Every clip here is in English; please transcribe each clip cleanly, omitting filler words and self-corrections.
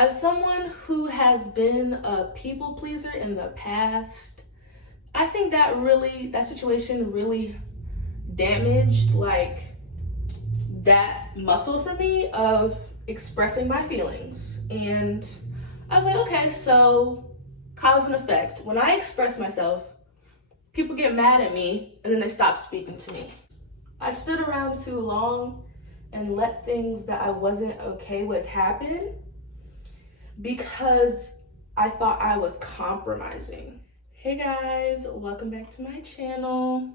As someone who has been a people pleaser in the past, I think that situation really damaged that muscle for me of expressing my feelings. And I was like, okay, so cause and effect. When I express myself, people get mad at me and then they stop speaking to me. I stood around too long and let things that I wasn't okay with happen because I thought I was compromising. Hey guys, welcome back to my channel.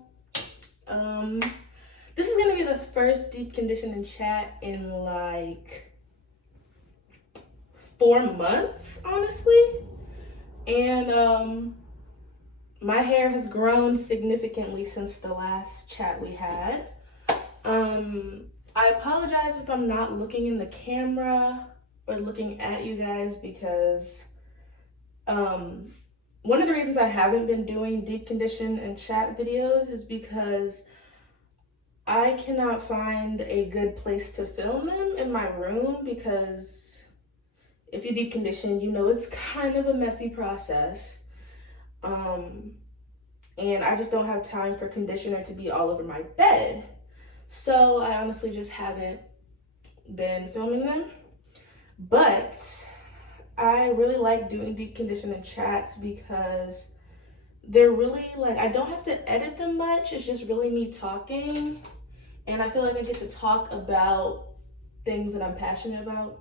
This is gonna be the first deep conditioning chat in 4 months, honestly. And my hair has grown significantly since the last chat we had. I apologize if I'm not looking in the camera or looking at you guys because one of the reasons I haven't been doing deep condition and chat videos is because I cannot find a good place to film them in my room, because if you deep condition, you know it's kind of a messy process. And I just don't have time for conditioner to be all over my bed. So I honestly just haven't been filming them. But I really like doing deep conditioning chats because they're really I don't have to edit them much. It's just really me talking. And I feel like I get to talk about things that I'm passionate about.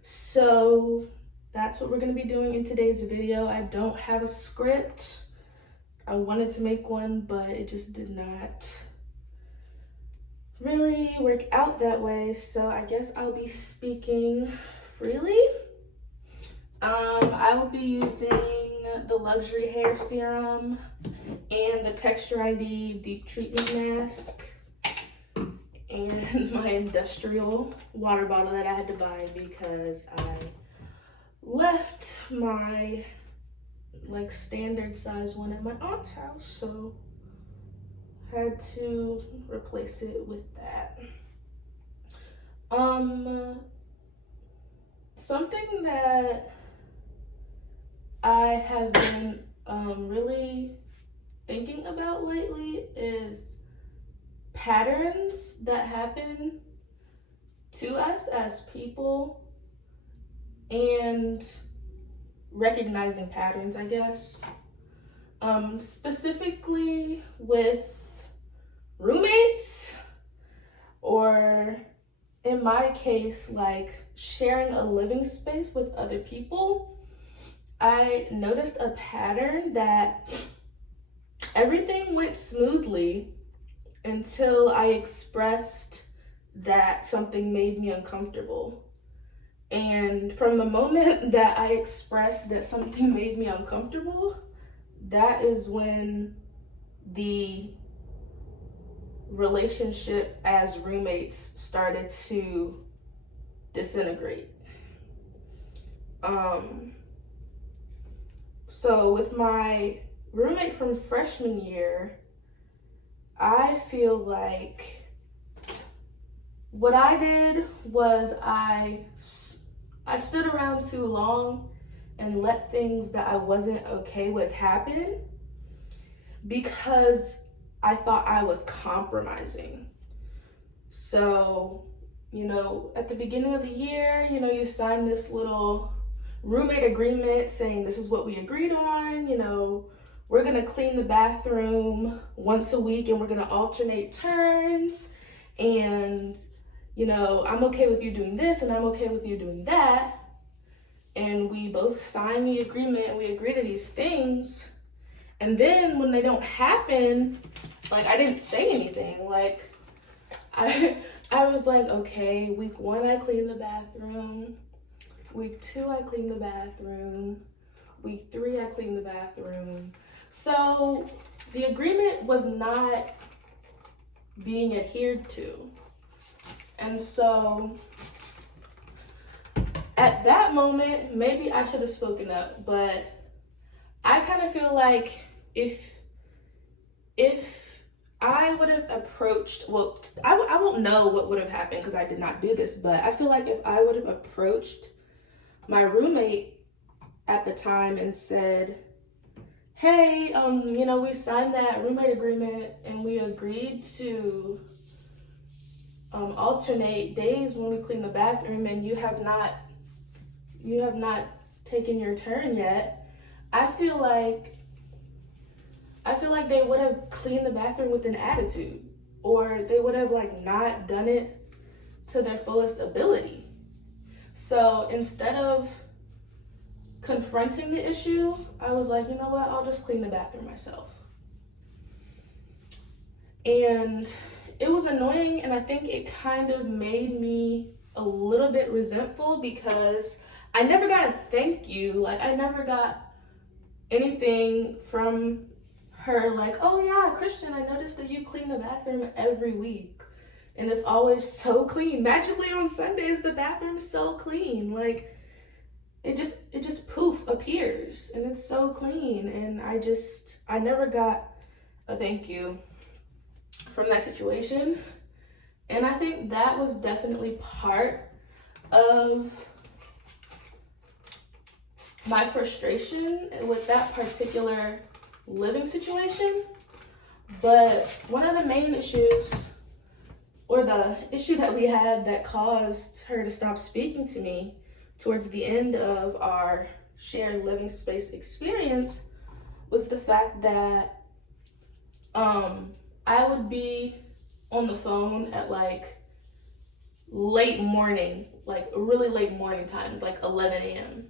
So that's what we're gonna be doing in today's video. I don't have a script. I wanted to make one, but it just did not really work out that way. So I guess I'll be speaking freely. I will be using the Luxury Hair Serum and the Texture ID Deep Treatment Mask and my industrial water bottle that I had to buy because I left my standard size one at my aunt's house, so had to replace it with that. Something that I have been really thinking about lately is patterns that happen to us as people and recognizing patterns, I guess. Specifically with roommates, or in my case, sharing a living space with other people. I noticed a pattern that everything went smoothly until I expressed that something made me uncomfortable. And from the moment that I expressed that something made me uncomfortable, that is when the relationship as roommates started to disintegrate. So with my roommate from freshman year, I feel like what I did was I stood around too long and let things that I wasn't okay with happen because I thought I was compromising. So, at the beginning of the year, you sign this little roommate agreement saying this is what we agreed on. We're gonna clean the bathroom once a week and we're gonna alternate turns. And, I'm okay with you doing this and I'm okay with you doing that. And we both sign the agreement and we agree to these things. And then when they don't happen, I didn't say anything. I was like, okay, week 1 I clean the bathroom. Week 2 I clean the bathroom. Week 3 I clean the bathroom. So the agreement was not being adhered to. And so at that moment, maybe I should have spoken up, but I kind of feel like if I would have approached, I won't know what would have happened because I did not do this, but I feel like if I would have approached my roommate at the time and said, hey, we signed that roommate agreement and we agreed to alternate days when we clean the bathroom, and you have not taken your turn yet. I feel like they would have cleaned the bathroom with an attitude, or they would have not done it to their fullest ability. So instead of confronting the issue, I was like, you know what, I'll just clean the bathroom myself. And it was annoying, and I think it kind of made me a little bit resentful because I never got a thank you. I never got anything from her oh yeah, Christian, I noticed that you clean the bathroom every week and it's always so clean. Magically on Sundays the bathroom's so clean. It just poof appears and it's so clean, and I never got a thank you from that situation. And I think that was definitely part of my frustration with that particular living situation. But one of the main issues, or the issue that we had that caused her to stop speaking to me towards the end of our shared living space experience, was the fact that I would be on the phone at late morning, really late morning times, 11 a.m.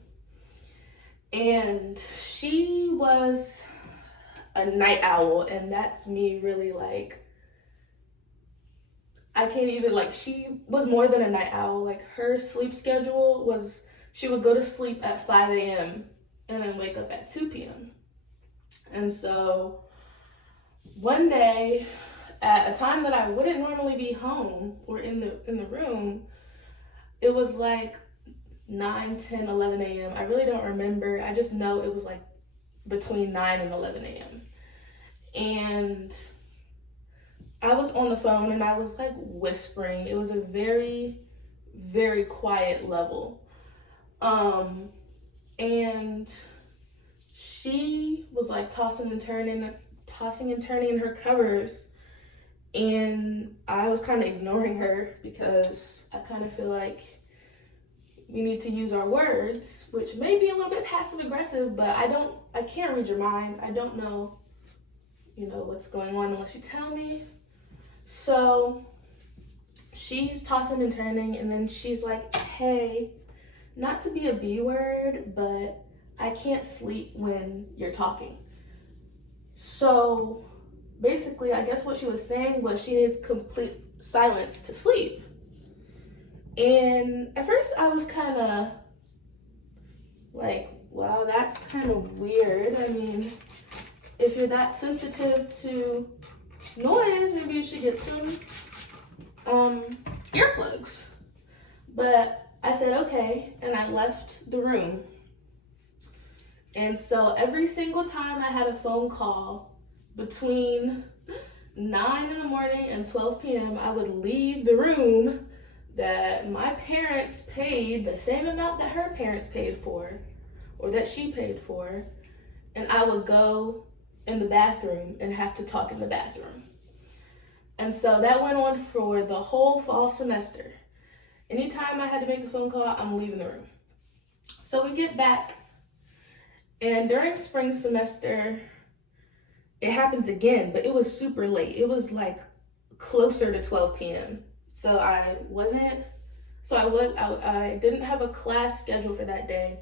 And she was a night owl, and that's me really I can't even, she was more than a night owl. Her sleep schedule was, she would go to sleep at 5 a.m. and then wake up at 2 p.m. And so one day, at a time that I wouldn't normally be home or in the room, it was 9, 10, 11 a.m. I really don't remember. I just know it was between 9 and 11 a.m. And I was on the phone and I was whispering. It was a very, very quiet level. And she was tossing and turning in her covers. And I was kind of ignoring her because I kind of feel like we need to use our words, which may be a little bit passive aggressive, but I can't read your mind. I don't know, what's going on unless you tell me. So she's tossing and turning, and then she's like, hey, not to be a B word, but I can't sleep when you're talking. So basically, I guess what she was saying was she needs complete silence to sleep. And at first I was kind of wow, that's kind of weird. I mean, if you're that sensitive to noise, maybe you should get some earplugs. But I said, okay, and I left the room. And so every single time I had a phone call between 9 in the morning and 12 p.m., I would leave the room that my parents paid the same amount that her parents paid for, or that she paid for, and I would go in the bathroom and have to talk in the bathroom. And so that went on for the whole fall semester. Anytime I had to make a phone call, I'm leaving the room. So we get back, and during spring semester, it happens again, but it was super late. It was closer to 12 p.m. So I didn't have a class scheduled for that day.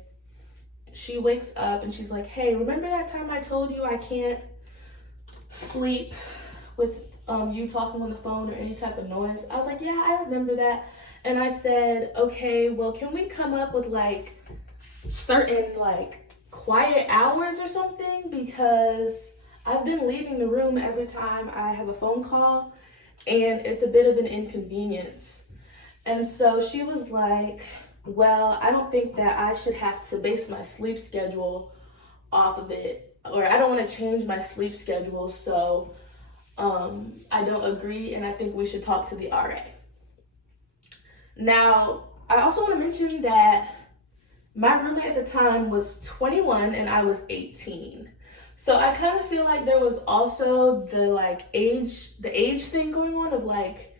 She wakes up and she's like, hey, remember that time I told you I can't sleep with you talking on the phone or any type of noise? I was like, yeah, I remember that. And I said, okay, well, can we come up with certain quiet hours or something? Because I've been leaving the room every time I have a phone call, and it's a bit of an inconvenience. And so she was like, well, I don't think that I should have to base my sleep schedule off of it, or I don't want to change my sleep schedule, so I don't agree, and I think we should talk to the RA. Now, I also want to mention that my roommate at the time was 21 and I was 18. So I kind of feel like there was also the age thing going on of like,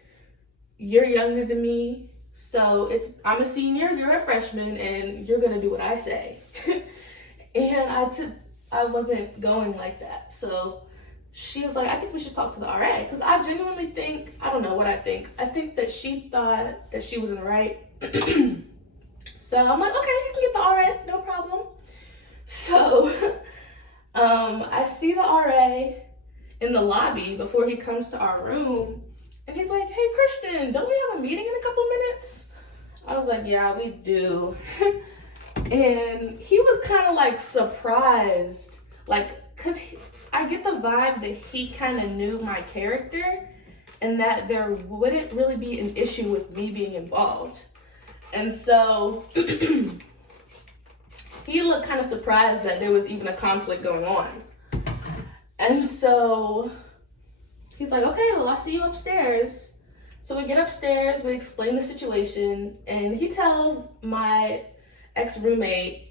you're younger than me. So I'm a senior, you're a freshman, and you're gonna do what I say. And I wasn't going like that. So she was like, I think we should talk to the RA. Because I genuinely think, I don't know what I think that she thought that she was in the right. So I'm like, okay, you can get the RA, no problem. So I see the RA in the lobby before he comes to our room. And he's like, hey, Christian, don't we have a meeting in a couple minutes? I was like, yeah, we do. And he was kind of like surprised, like, because I get the vibe that he kind of knew my character and that there wouldn't really be an issue with me being involved. And so he looked kind of surprised that there was even a conflict going on. And so he's like, okay, well, I'll see you upstairs. So we get upstairs, we explain the situation, and he tells my ex-roommate,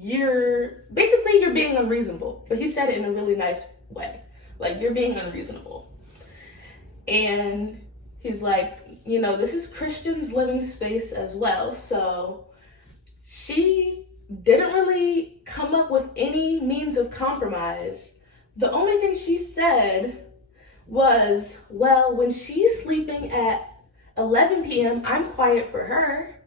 you're being unreasonable. But he said it in a really nice way. Like, you're being unreasonable. And he's like, this is Christian's living space as well. So she didn't really come up with any means of compromise. The only thing she said was, well, when she's sleeping at 11 p.m., I'm quiet for her.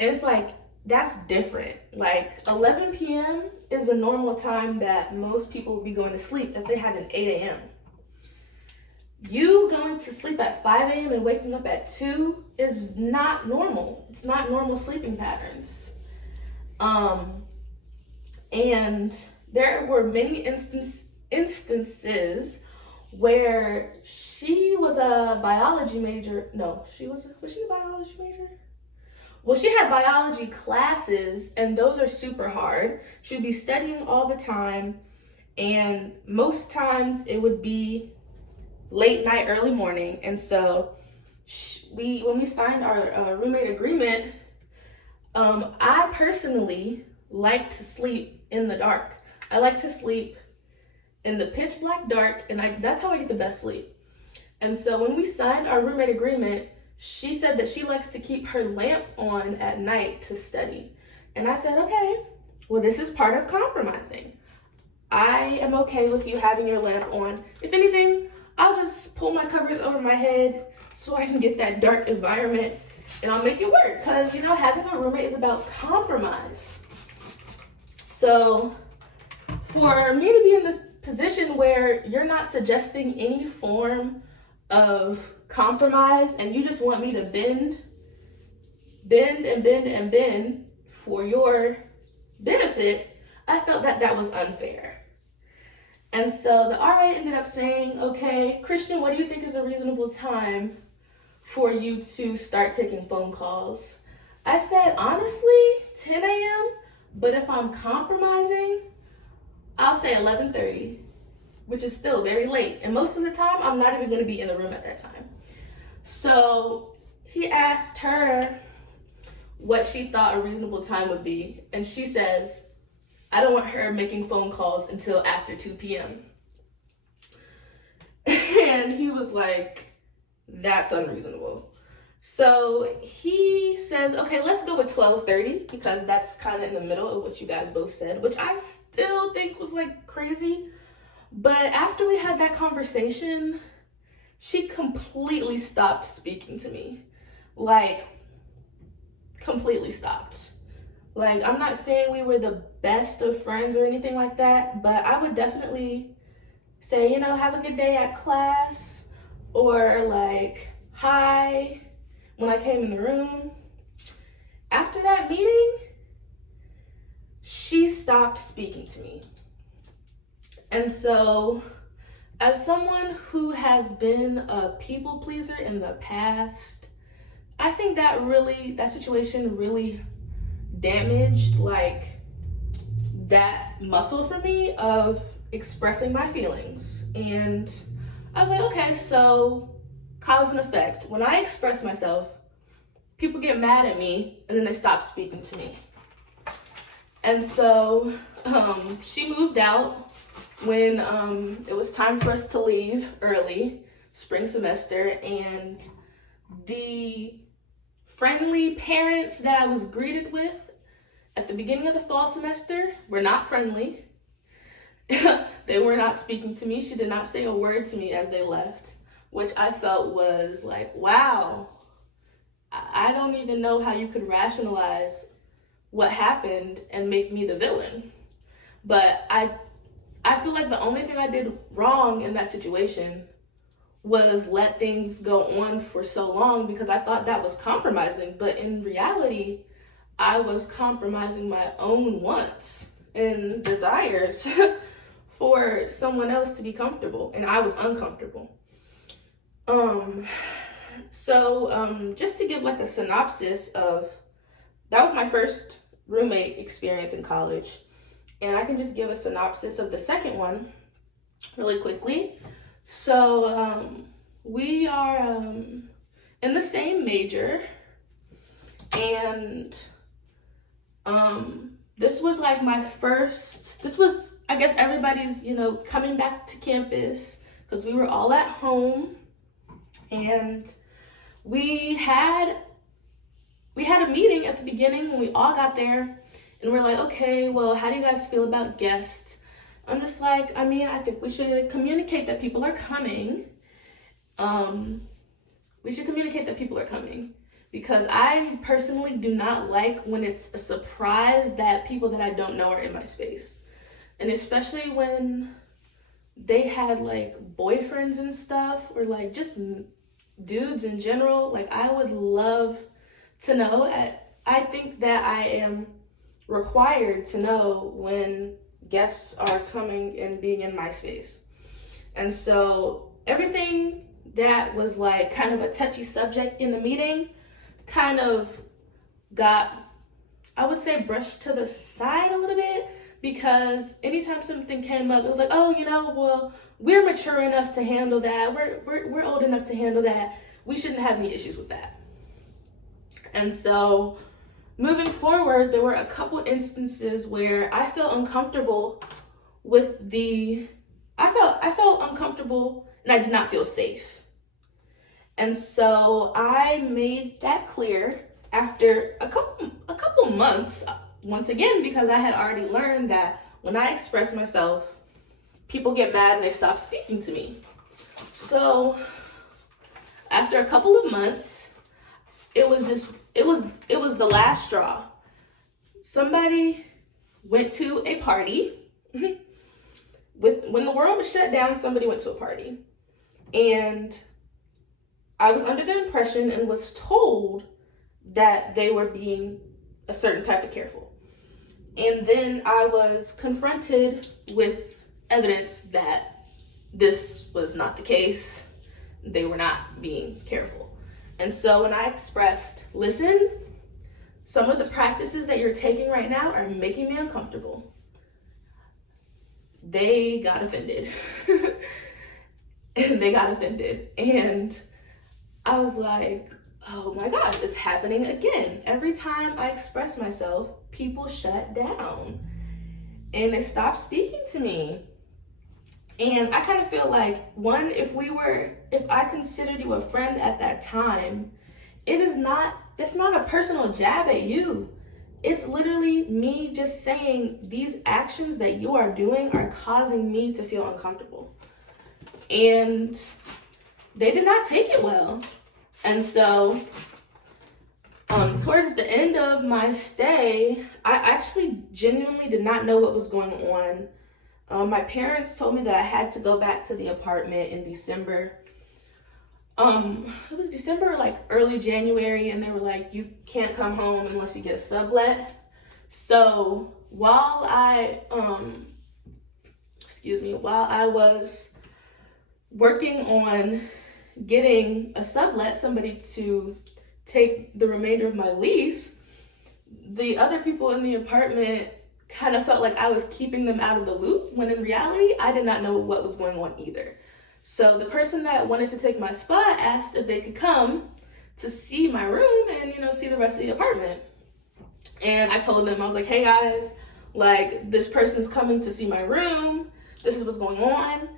And it's like, that's different. Like, 11 p.m. is a normal time that most people would be going to sleep if they had an 8 a.m. You going to sleep at 5 a.m. and waking up at 2 is not normal. It's not normal sleeping patterns. And there were many instances where she was a biology major. No, was she a biology major? Well, she had biology classes, and those are super hard. She'd be studying all the time, and most times it would be late night, early morning. And so when we signed our roommate agreement, I personally like to sleep in the dark. I like to sleep in the pitch black dark, and that's how I get the best sleep. And so when we signed our roommate agreement, she said that she likes to keep her lamp on at night to study. And I said, okay, well, this is part of compromising. I am okay with you having your lamp on. If anything, I'll just pull my covers over my head so I can get that dark environment, and I'll make it work. Because, having a roommate is about compromise. So for me to be in this position where you're not suggesting any form of compromise and you just want me to bend for your benefit, I felt that was unfair. And so the RA ended up saying, okay, Christian, what do you think is a reasonable time for you to start taking phone calls? I said, honestly, 10 a.m., but if I'm compromising, I'll say 11:30, which is still very late. And most of the time, I'm not even going to be in the room at that time. So he asked her what she thought a reasonable time would be. And she says, I don't want her making phone calls until after 2 p.m. And he was like, that's unreasonable. So he says, okay, let's go with 12:30 because that's kind of in the middle of what you guys both said, which I still think was like crazy. But after we had that conversation, she completely stopped speaking to me. Like, completely stopped. Like, I'm not saying we were the best of friends or anything like that, but I would definitely say, have a good day at class, or like, hi, when I came in the room. After that meeting, she stopped speaking to me. And so, as someone who has been a people pleaser in the past, I think that situation really damaged like that muscle for me of expressing my feelings. And I was like, okay, so cause and effect. When I express myself, people get mad at me and then they stop speaking to me. And so she moved out when it was time for us to leave early, spring semester, and the friendly parents that I was greeted with at the beginning of the fall semester were not friendly. They were not speaking to me. She did not say a word to me as they left, which I felt was like, wow, I don't even know how you could rationalize what happened and make me the villain. But I feel like the only thing I did wrong in that situation was let things go on for so long because I thought that was compromising. But in reality, I was compromising my own wants and desires for someone else to be comfortable, and I was uncomfortable. So just to give like a synopsis of, that was my first roommate experience in college, and I can just give a synopsis of the second one really quickly. So we are in the same major, and this was like I guess everybody's, coming back to campus because we were all at home, and we had a meeting at the beginning when we all got there, and we're like, okay, well, how do you guys feel about guests? I'm just like, I think we should communicate that people are coming. Because I personally do not like when it's a surprise that people that I don't know are in my space. And especially when they had like boyfriends and stuff, or like just dudes in general. Like, I would love to know. I think that I am required to know when guests are coming and being in my space. And so everything that was like kind of a touchy subject in the meeting kind of got, I would say, brushed to the side a little bit, because anytime something came up, it was like, oh, well, we're mature enough to handle that. We're old enough to handle that. We shouldn't have any issues with that. And so moving forward, there were a couple instances where I felt uncomfortable I felt uncomfortable and I did not feel safe. And so I made that clear after a couple months, once again, because I had already learned that when I express myself, people get mad and they stop speaking to me. So after a couple of months, it was the last straw. Somebody went to a party. When the world was shut down, somebody went to a party. And I was under the impression and was told that they were being a certain type of careful. And then I was confronted with evidence that this was not the case. They were not being careful. And so when I expressed, listen, some of the practices that you're taking right now are making me uncomfortable, they got offended. And I was like, oh my gosh, it's happening again. Every time I express myself, people shut down and they stop speaking to me. And I kind of feel like, one, if I considered you a friend at that time, it's not a personal jab at you. It's literally me just saying these actions that you are doing are causing me to feel uncomfortable. And they did not take it well. And so towards the end of my stay, I actually genuinely did not know what was going on. My parents told me that I had to go back to the apartment in December. It was December, like early January, and they were like, you can't come home unless you get a sublet. So while I was working on getting a sublet, somebody to take the remainder of my lease, the other people in the apartment kind of felt like I was keeping them out of the loop, when in reality, I did not know what was going on either. So the person that wanted to take my spot asked if they could come to see my room and, you know, see the rest of the apartment. And I told them, I was like, hey guys, like, this person's coming to see my room. This is what's going on.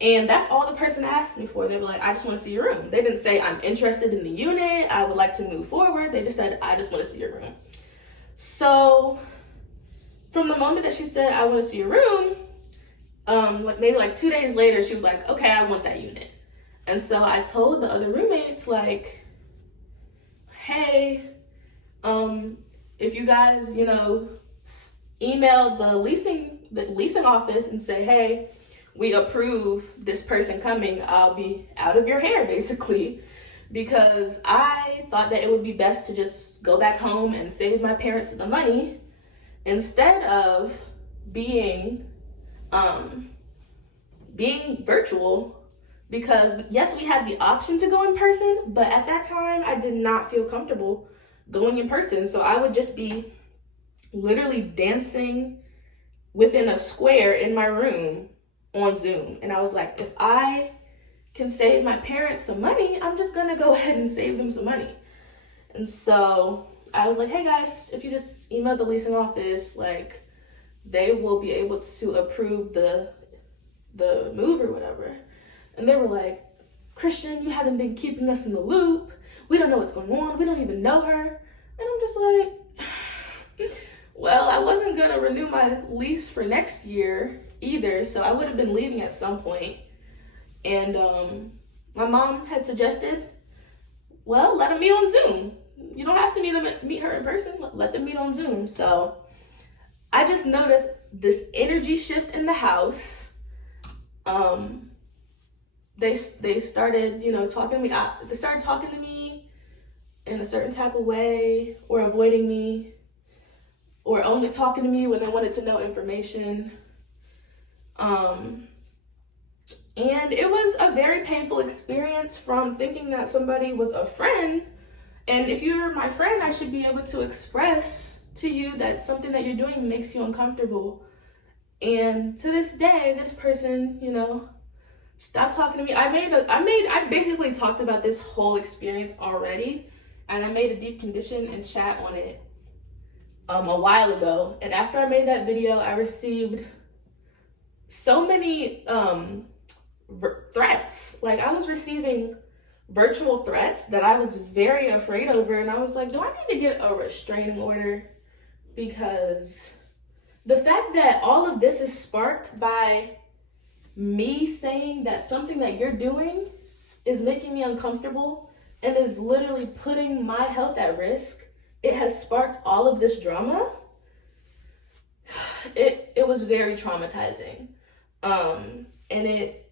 And that's all the person asked me for. They were like, I just want to see your room. They didn't say, I'm interested in the unit, I would like to move forward. They just said, I just want to see your room. So from the moment that she said, I want to see your room, maybe like 2 days later, she was like, okay, I want that unit. And so I told the other roommates, like, hey, if you guys, you know, email the leasing office and say, hey, we approve this person coming, I'll be out of your hair, basically. Because I thought that it would be best to just go back home and save my parents the money instead of being virtual. Because yes, we had the option to go in person, but at that time I did not feel comfortable going in person. So I would just be literally dancing within a square in my room on Zoom. And I was like, if I can save my parents some money, I'm just gonna go ahead and save them some money. And so I was like, hey guys, if you just email the leasing office, like, they will be able to approve the move or whatever. And they were like, Christian, you haven't been keeping us in the loop. We don't know what's going on. We don't even know her. And I'm just like, well, I wasn't going to renew my lease for next year either, so I would have been leaving at some point. And my mom had suggested, well, let them meet on Zoom. You don't have to meet her in person. Let them meet on Zoom. So I just noticed this energy shift in the house. They started, you know, talking to me. They started talking to me in a certain type of way, or avoiding me, or only talking to me when they wanted to know information. And it was a very painful experience, from thinking that somebody was a friend. And if you're my friend, I should be able to express to you that something that you're doing makes you uncomfortable. And to this day, this person, you know, stopped talking to me. I basically talked about this whole experience already, and I made a deep condition and chat on it a while ago. And after I made that video, I received so many threats. Like, I was receiving virtual threats that I was very afraid over, and I was like, do I need to get a restraining order? Because the fact that all of this is sparked by me saying that something that you're doing is making me uncomfortable and is literally putting my health at risk, it has sparked all of this drama. It was very traumatizing. And it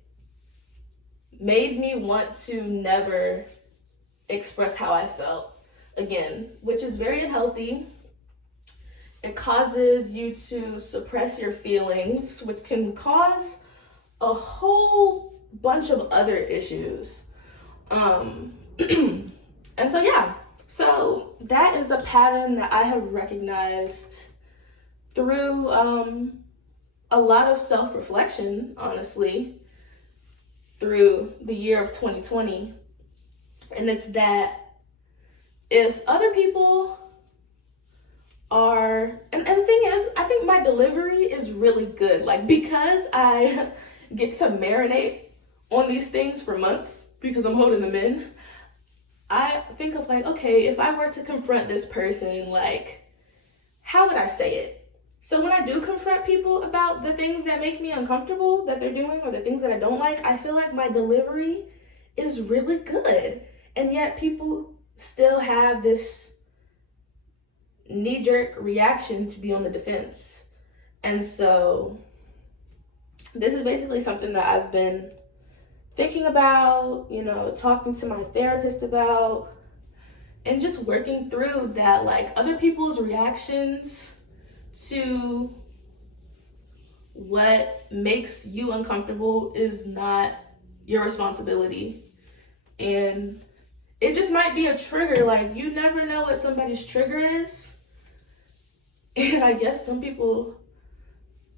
made me want to never express how I felt again, which is very unhealthy. It causes you to suppress your feelings, which can cause a whole bunch of other issues. And so, yeah. So that is a pattern that I have recognized through a lot of self-reflection, honestly, through the year of 2020. And it's that if other people are, and the thing is, I think my delivery is really good. Like, because I get to marinate on these things for months because I'm holding them in, I think of like, okay, if I were to confront this person, like, how would I say it? So when I do confront people about the things that make me uncomfortable that they're doing, or the things that I don't like, I feel like my delivery is really good. And yet people still have this knee-jerk reaction to be on the defense. And so this is basically something that I've been thinking about, you know, talking to my therapist about, and just working through that, like, other people's reactions to what makes you uncomfortable is not your responsibility. And it just might be a trigger. Like, you never know what somebody's trigger is. And I guess some people,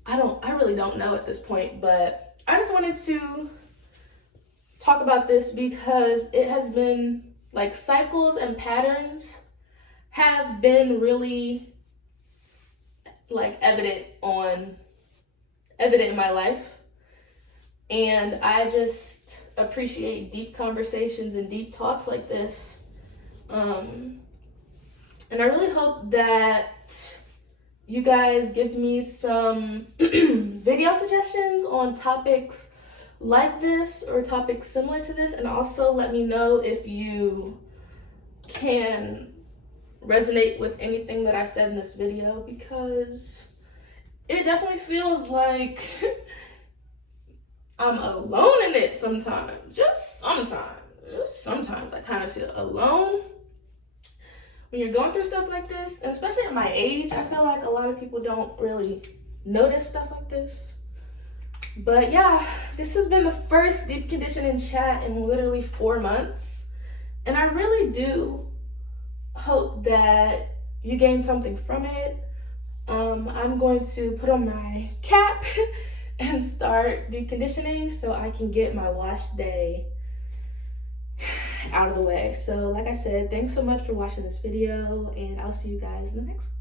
I really don't know at this point, but I just wanted to talk about this because it has been like cycles and patterns have been really like evident in my life. And I just appreciate deep conversations and deep talks like this. And I really hope that you guys give me some video suggestions on topics like this or topics similar to this, and also let me know if you can resonate with anything that I said in this video, because it definitely feels like I'm alone in it sometimes. Just sometimes I kind of feel alone when you're going through stuff like this, and especially at my age. I feel like a lot of people don't really notice stuff like this. But yeah, this has been the first deep conditioning chat in literally 4 months, and I really do hope that you gain something from it. I'm going to put on my cap and start deep conditioning so I can get my wash day out of the way. So like I said, thanks so much for watching this video, and I'll see you guys in the next one.